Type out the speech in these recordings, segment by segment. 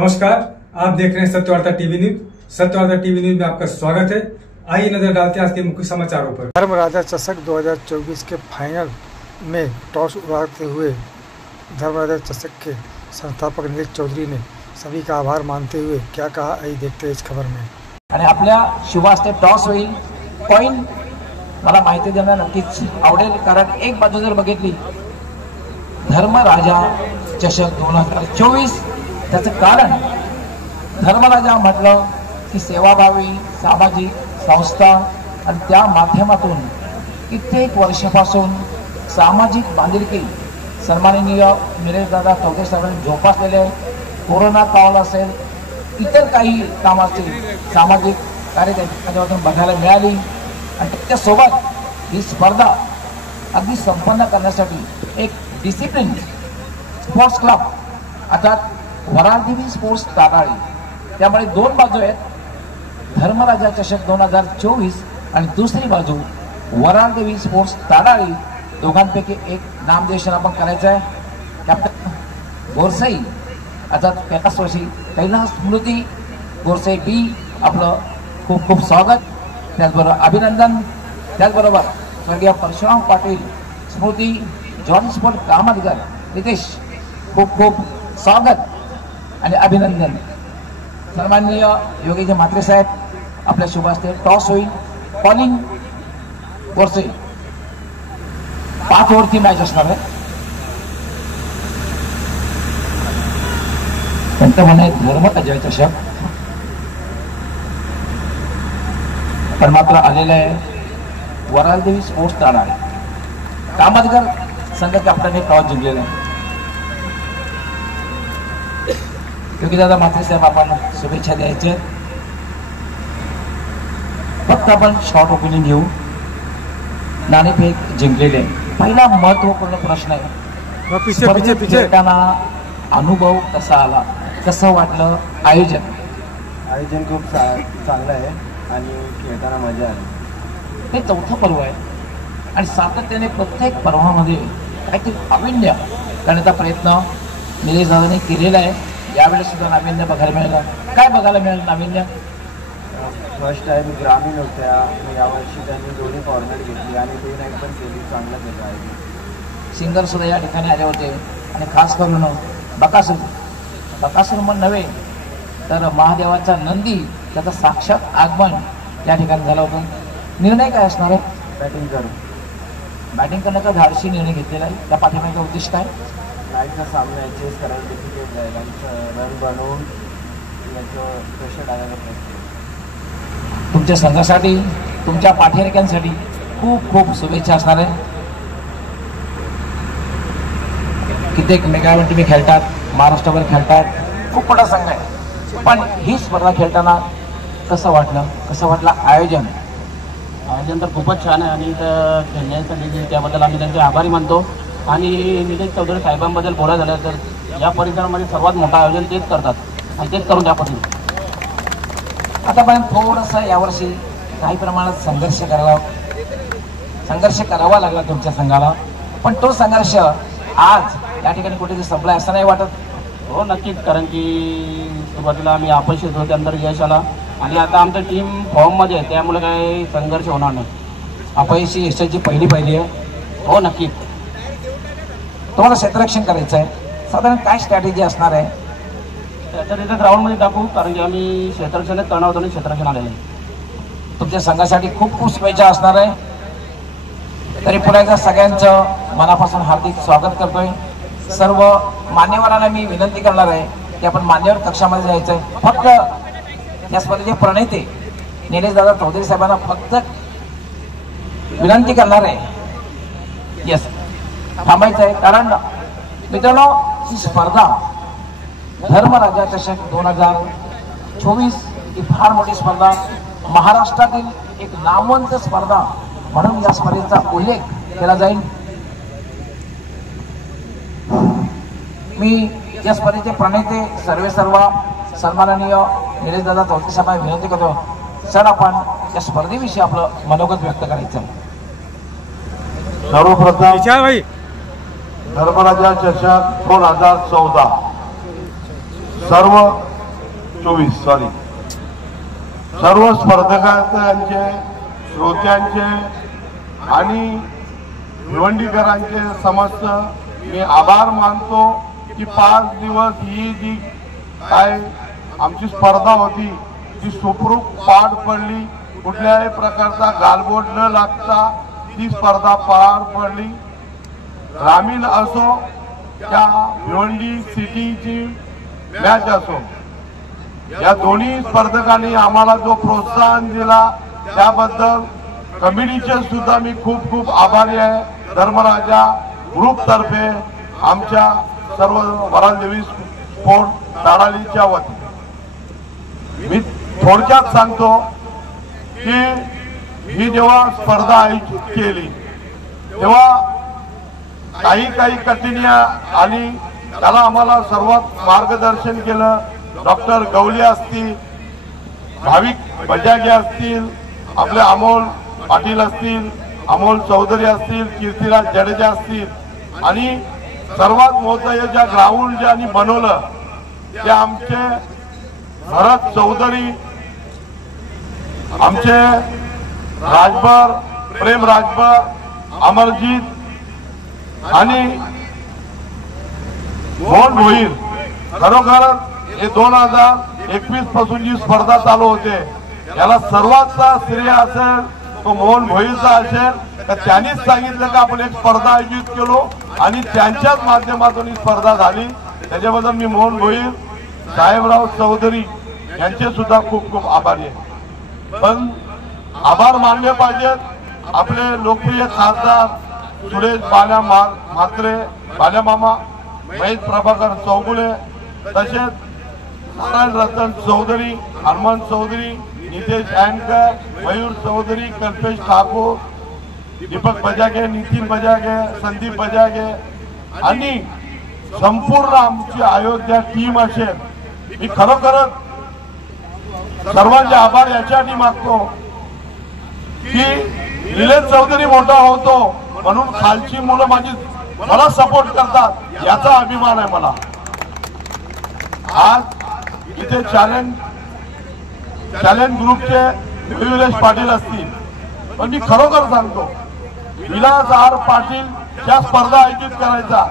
नमस्कार, आप देख रहे हैं Satyavarta TV news. Satyavarta TV news में आपका स्वागत है। आइए नजर डालते हैं आज के मुख्य समाचारों पर। धर्मराजा चषक 2024 के फाइनल में टॉस उड़ाते हुए धर्मराजा चषक के संस्थापक नीलेश चौधरी ने सभी का आभार मानते हुए क्या कहा, आइए देखते हैं इस खबर में। आणि आपल्या शुभास्ते टॉस होईल, पॉइंट मला माहिती देणं नक्कीच आवडेल, कारण एक बाजू जर बघितली धर्मराजा चषक 2024, त्याचं कारण धर्मराजा म्हटलं की सेवाभावी सामाजिक संस्था आणि त्या माध्यमातून कित्येक वर्षापासून सामाजिक बांधिलकी सन्माननीय नीलेशदादा चौधरी साहेबांनी जोपासलेले, कोरोना काळ असेल, इतर काही काम असतील, सामाजिक कार्य त्यांच्यातून बघायला मिळाली आणि त्याच्यासोबत ही स्पर्धा अगदी संपन्न करण्यासाठी एक डिसिप्लिन स्पोर्ट्स क्लब अर्थात वराळदेवी स्पोर्ट्स ताराळी, त्यामुळे दोन बाजू आहेत, धर्मराजा चषक 2024 आणि दुसरी बाजू वराळदेवी स्पोर्ट्स ताराळी, दोघांपैकी एक नामनिर्देशन आपण करायचं आहे। कॅप्टन गोरसाई अर्थात कैलास वर्षी कैलास स्मृती गोरसाई बी, आपलं खूप खूप स्वागत, त्याचबरोबर अभिनंदन, त्याचबरोबर स्वर्गीय परशुराम पाटील स्मृती जॉर्ज स्पोर्ट कामाधिकार नितेश, खूप खूप स्वागत आणि अभिनंदन। सन्माननीय योगीजी म्हात्रे साहेब, आपल्या शुभास्ते टॉस होईल, बॉलिंग गोरसे 5 ओव्हरची मॅच असणार आहे। त्यांचं म्हणणं आहे धर्मराजा चषक, पण मात्र आलेलं आहे वराळदेवी स्पोर्ट्स ताराळी, कामाधिकार संघ कॅप्टनने टॉस जिंकलेला आहे। योगीदादा म्हात्रे साहेब, आपण शुभेच्छा द्यायचे, फक्त आपण शॉर्ट ओपिनियन घेऊ। नाणेफेक जिंकलेले, पहिला महत्वपूर्ण प्रश्न आहे, खेळताना अनुभव कसा आला, कसं वाटलं, आयोजन खूप चांगलं आहे आणि खेळताना मजा आली। हे चौथं पर्व आहे आणि सातत्याने प्रत्येक पर्वामध्ये काहीतरी नाविन्य करण्याचा प्रयत्न निलेश दादांनी केलेला आहे। यावेळेस सुद्धा नाविन्य बघायला मिळालं, काय बघायला मिळालं नाविन्य? फर्स्ट टाइम ग्रामीण होत्या, यावर्षी त्यांनी दोन्ही फॉर्मॅट घेतली आणि डे नाईट पण केली, चांगलं केलं आहे। सिंगर सुद्धा या ठिकाणी आले होते आणि खास करून बकासूर पण नव्हे तर महादेवाचा नंदी, त्याचं साक्षात आगमन या ठिकाणी झालं होतं। निर्णय काय असणार आहे? बॅटिंग करण्याचा धाडसी निर्णय घेतलेला आहे। त्या पाठीमागचं उद्दिष्ट काय? नाईटचा सामना चेस करायला डिफिकल्ट जाईल आणि रन बनवून याचं प्रेशर टाकायला पाहिजे। तुमच्या संघासाठी, तुमच्या पाठीराख्यांसाठी खूप खूप शुभेच्छा असणार आहे। कित्येक मेगावर तुम्ही खेळतात, महाराष्ट्रावर खेळतात, खूप मोठा संघ आहे, पण ही स्पर्धा खेळताना कसं वाटलं आयोजन तर खूपच छान आहे आणि खेळण्यासाठी त्याबद्दल आम्ही त्यांचे आभारी मानतो। आणि निलेश चौधरी साहेबांबद्दल बोलायचं झालं तर या परिसरामध्ये सर्वात मोठं आयोजन तेच करतात आणि तेच करून त्यापासून आतापर्यंत थोडंसं यावर्षी काही प्रमाणात संघर्ष करावा लागला तुमच्या संघाला, पण तो संघर्ष आज या ठिकाणी कुठेतरी संपला असं नाही वाटत? हो नक्कीच, कारण की सुरुवातीला आम्ही अपयशी होतो, त्यानंतर यश आला आणि आता आमचं टीम फॉर्ममध्ये आहे, त्यामुळे काही संघर्ष होणार नाही। अपयशी यशाची पहिली आहे। हो नक्कीच। तुम्हाला क्षेत्ररक्षण करायचं आहे, साधारण काय स्ट्रॅटेजी असणार आहे? त्याच्या तिथे ग्राउंडमध्ये टाकू, कारण की आम्ही क्षेत्ररक्षणात करणार होतो आणि क्षेत्ररक्षण आलेलं आहे। तुमच्या संघासाठी खूप खूप शुभेच्छा असणार आहे। तरी पुन्हा एकदा सगळ्यांचं मनापासून हार्दिक स्वागत करतोय। सर्व मान्यवरांना मी विनंती करणार आहे की आपण मान्यवर कक्षामध्ये जायचं आहे। फक्त या स्पर्धेचे प्रणेते निलेश दादा चौधरी साहेबांना फक्त विनंती करणार आहे, यस थांबायचं आहे, कारण मित्रांनो ही स्पर्धा धर्मराजा चषक 2024 ही फार मोठी स्पर्धा, महाराष्ट्रातील एक नामवंत स्पर्धा म्हणून या स्पर्धेचा उल्लेख केला जाईल। मी या स्पर्धेचे प्रणेते सर्व सन्माननीय निलेश दादा चौधरी साहेबांना विनंती करतो, सर आपण या स्पर्धेविषयी आपलं मनोगत व्यक्त करायचं। सर्वप्रथम धर्मराजा चषक 2014 सर्व 2024 सॉरी सर्व स्पर्धकांचे, श्रोत्यांचे आणि भिवंडीकरांचे समस्त मी आभार मानतो की 5 दिवस ही जी काय आमची स्पर्धा होती ती सुखरूप पार पडली, कुठल्याही प्रकारचा गालबोट न लागता ती स्पर्धा पार पडली। ग्रामीण असो त्या भिवंडी सिटीची मॅच असो, या दोन्ही स्पर्धकांनी आम्हाला जो प्रोत्साहन दिला त्याबद्दल कमिटीचे सुद्धा मी खूप खूप आभारी आहे। धर्मराजा ग्रुप तर्फे आमच्या सर्व वरालदेवी स्पोर्ट ताडालीच्या वतीने मी थोडक्यात सांगतो की ही जेव्हा स्पर्धा आयोजित केली तेव्हा काही कठीण्या आली, त्याला आम्हाला सर्वात मार्गदर्शन केलं डॉक्टर गवली असतील, भाविक बजागे असतील, आपले अमोल पाटील असतील, अमोल चौधरी असतील, कीर्तिराज जडेजा असतील आणि सर्वात महत्त्वाचे ज्या ग्राउंड ज्यांनी बनवलं ते आमचे भरत चौधरी, आमचे राजभर, प्रेम राजभर, अमरजीत आणि मोहन भोईर। खरोखरच हे 2021 पासून जी स्पर्धा चालू होते याला सर्वांचा श्रेय असेल तो मोहन भोईरचा असेल तर त्यांनीच सांगितलं की आपण एक स्पर्धा आयोजित केलो आणि त्यांच्याच माध्यमातून ही स्पर्धा झाली। त्याच्याबद्दल मी मोहन भोईर, साहेबराव चौधरी यांचे सुद्धा खूप खूप आभारी आहे। पण आभार मानले पाहिजेत आपले लोकप्रिय खासदार सुरेश बाल्या म्हात्रे, बाल्या मामा, महेश प्रभाकर चौगुले, तसेच नारायण रतन चौधरी, हनुमान चौधरी, नितेश अँकर, मयूर चौधरी, कल्पेश ठाकूर, दीपक बजागे, नितीन बजागे, संदीप बजागे आणि संपूर्ण आमची अयोध्या टीम असेल, मी खरोखरच सर्वांचे आभार याच्यासाठी मागतो की निलेश चौधरी मोठा होतो म्हणून खालची मुलं मला सपोर्ट करतात याचा अभिमान आहे मला। आज इथे चॅलेंज ग्रुपचे विलास पाटील असतील, पण मी खरोखर सांगतो विलास आर पाटील ज्या स्पर्धा आयोजित करायचा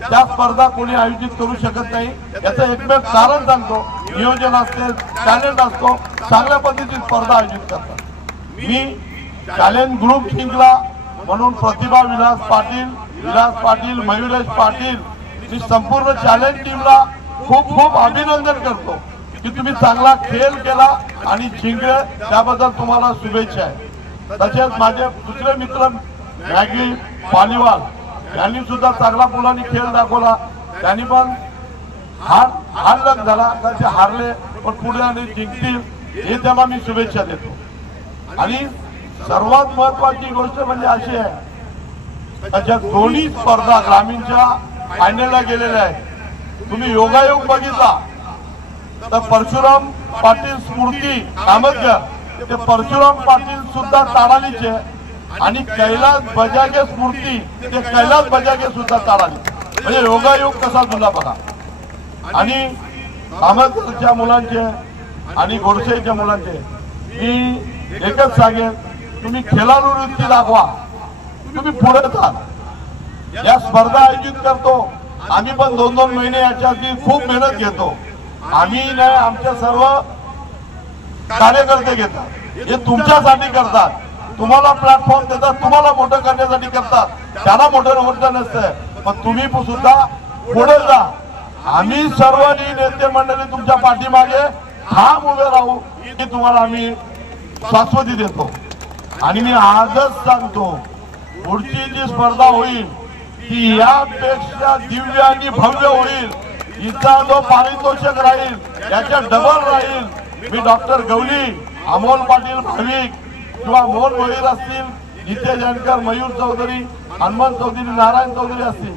त्या स्पर्धा कोणी आयोजित करू शकत नाही याचं एकमेव कारण सांगतो, नियोजन असते, टॅलेंट असतो, चांगल्या पद्धतीची स्पर्धा आयोजित करतात। मी चॅलेंज ग्रुप जिंकला म्हणून प्रतिभा विलास पाटील, मयुरेश पाटील, मी संपूर्ण चॅलेंज टीमला खूप खूप अभिनंदन करतो की तुम्ही चांगला खेळ केला आणि जिंकले, त्याबद्दल तुम्हाला शुभेच्छा आहे। तसेच माझे दुसरे मित्र मॅगी पालीवाल यांनी सुद्धा चांगला मुलांनी खेळ दाखवला, त्यांनी पण हार लग झाला, ते हारले पण पुढे आणि जिंकतील हे त्यांना मी शुभेच्छा देतो। आणि सर्वात महत्वाची गोष्ट म्हणजे अशी आहे त्याच्या दोन्ही स्पर्धा ग्रामीणच्या फायनलला गेलेल्या आहेत। तुम्ही योगायोग बघितला तर परशुराम पाटील स्मृती कामतकर ते परशुराम पाटील सुद्धा ताडालीचे आणि कैलास बजागे स्मृती ते कैलास बजागे सुद्धा ताडाली, म्हणजे योगायोग कसा जुळला बघा। आणि कामतकरच्या मुलांचे आणि गोडसेच्या मुलांचे मी एकच सांगेन, तुम्ही खेळाडू वृत्ती दाखवा, तुम्ही पुढे जा। या स्पर्धा आयोजित करतो आम्ही पण 2-2 महिने याच्यासाठी खूप मेहनत घेतो, आम्ही नाही आमचे सर्व कार्यकर्ते घेतात, हे तुमच्यासाठी करतात, तुम्हाला प्लॅटफॉर्म देतात, तुम्हाला मोठं करण्यासाठी करतात, त्यांना मोठं नसतं, पण तुम्ही सुद्धा पुढे जा। आम्ही सर्वांनी नेते मंडळी तुमच्या पाठीमागे ठाम उभे राहू की तुम्हाला आम्ही शाश्वती देतो। आणि मी आजच सांगतो पुढची जी स्पर्धा होईल ती यापेक्षा दिव्य आणि भव्य होईल, हिचा जो पारितोषिक राहील याच्या डबल राहील। मी डॉक्टर गवली, अमोल पाटील भाविक किंवा मोहन भोईर असतील, नितेश अँकर, मयूर चौधरी, हनुमान चौधरी, नारायण चौधरी असतील,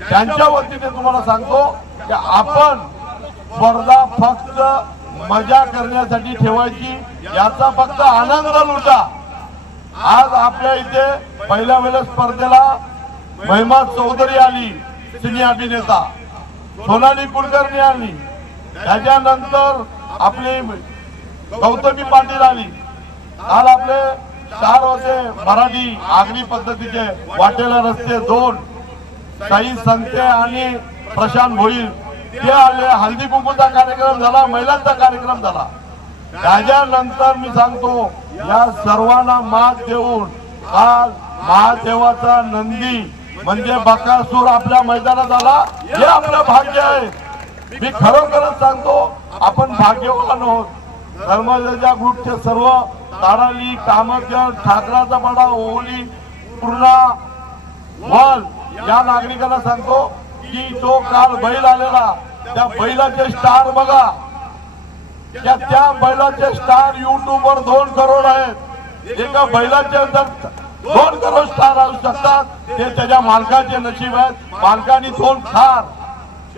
त्यांच्या वतीने तुम्हाला सांगतो की आपण स्पर्धा फक्त मजा करण्यासाठी ठेवायची, याचा फक्त आनंद लुटा। आज आपल्या इथे पहिल्या वेळेस स्पर्धेला महिमा चौधरी आली, सिने अभिनेता, सोनाली कुलकर्णी आली, त्याच्यानंतर आपली गौतमी पाटील आली, काल आपले 4 होते मराठी आगरी पद्धतीचे वाटेला रस्ते 2 साई संते आणि प्रशांत भोईर ते आले, हल्दी कुंकूचा कार्यक्रम झाला, महिलांचा कार्यक्रम झाला. त्याच्यानंतर मी सांगतो या सर्वांना मात देऊन काल महादेवाचा नंदी म्हणजे बकासूर आपल्या मैदानात आला. हे आपलं भाग्य आहे. मी खरोखरच सांगतो आपण भाग्यवान आहोत. धर्मराजा ग्रुपचे सर्व ताराली, कामतगड, ठाकराचा पाडा, ओली, पूर्णा, वल या नागरिकांना सांगतो की जो काल बैल आलेला त्या बैलाचे स्टार बघा. त्या बैलाचे स्टार YouTube वर 2 करोड आहेत. एका बैलाचे 2 करोड स्टार असू शकतात. ते त्याच्या मालकाचे नशीब आहेत. मालकाने 2 कार,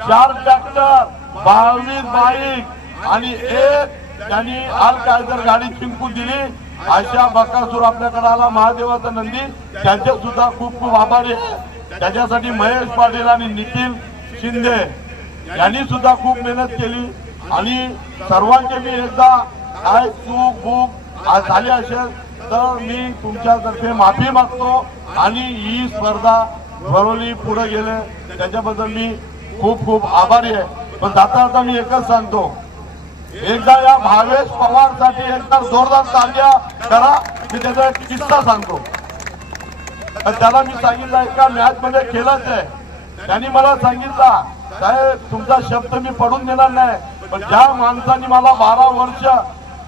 4 ट्रॅक्टर, 22 बाईक आणि 1 त्यांनी अल कायदर गाडी जिंकून दिली. अशा बकासूर आपल्याकडे आला महादेवाचा नंदी. त्यांचे सुद्धा खूप खूप आभारी आहे. त्याच्यासाठी महेश पाटील आणि निखिल शिंदे यांनी सुद्धा खूप मेहनत केली. आणि सर्वांचे मी एकदा काय चूक झाली असेल तर मी तुमच्यातर्फे माफी मागतो. आणि ही स्पर्धा भरवली पुढे गेले त्याच्याबद्दल मी खूप खूप आभारी आहे. पण आता मी एकच सांगतो, एकदा या भावेश पवार साठी एकदा जोरदार तालिया करा. मी त्याचा एक किस्सा सांगतो. त्याला मी सांगितलं एका मॅच मध्ये खेळत आहे. त्यांनी मला सांगितलं साहेब तुमचा शब्द मी पडून देणार नाही, पण ज्या माणसाने मला 12 वर्ष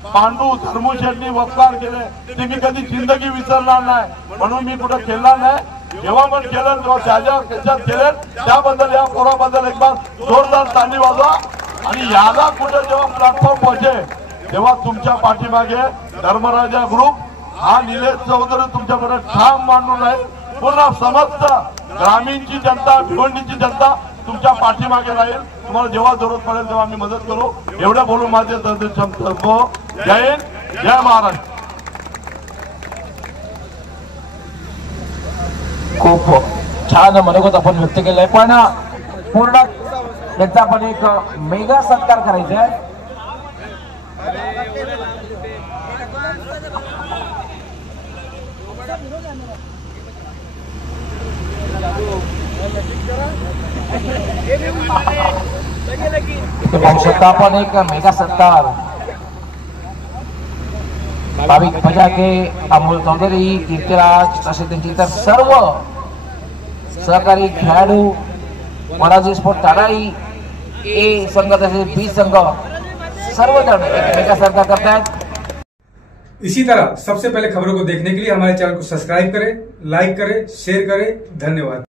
पांडू धर्मशेट्टी वपकार केले ते मी कधी जिंदगी विसरणार नाही. म्हणून मी कुठे खेळणार नाही. जेव्हा पण खेळेल तेव्हा त्याच्यात खेळेल. त्याबद्दल या पोराबद्दल एक बार जोरदार ताली वाजवा. आणि याला कुठे जेव्हा प्लॅटफॉर्म पोहोचेल तेव्हा तुमच्या पाठीमागे धर्मराजा ग्रुप हा निलेश चौधरी तुमच्याकडे ठाम मांडून राहील. पूर्ण समस्त ग्रामीणची जनता, भिवंडीची जनता तुमच्या पाठीमागे राहील. तुम्हाला जेव्हा जरूरत पडेल तेव्हा आम्ही मदत करू. एवढं बोलून माझे संपतो. जय हिंद, जय महाराष्ट्र. खूप छान मनोगत आपण व्यक्त केलंय. पण पूर्ण त्याचा आपण एक मेगा सत्कार करायचा आहे. पाहू शकता आपण एक मेगा सत्कार भाविक पजाके, अमोल चौधरी, कीर्तिराज असे त्यांचे इतर सर्व सहकारी खेळाडू, वडाजी स्पोर्ट ताराई ए संघ तसेच बी संघ सर्वजण एक मेगा सत्कार करतायत. इसी तरह सबसे पहले खबरों को देखने के लिए हमारे चैनल को सब्सक्राइब करें, लाइक करें, शेयर करें. धन्यवाद.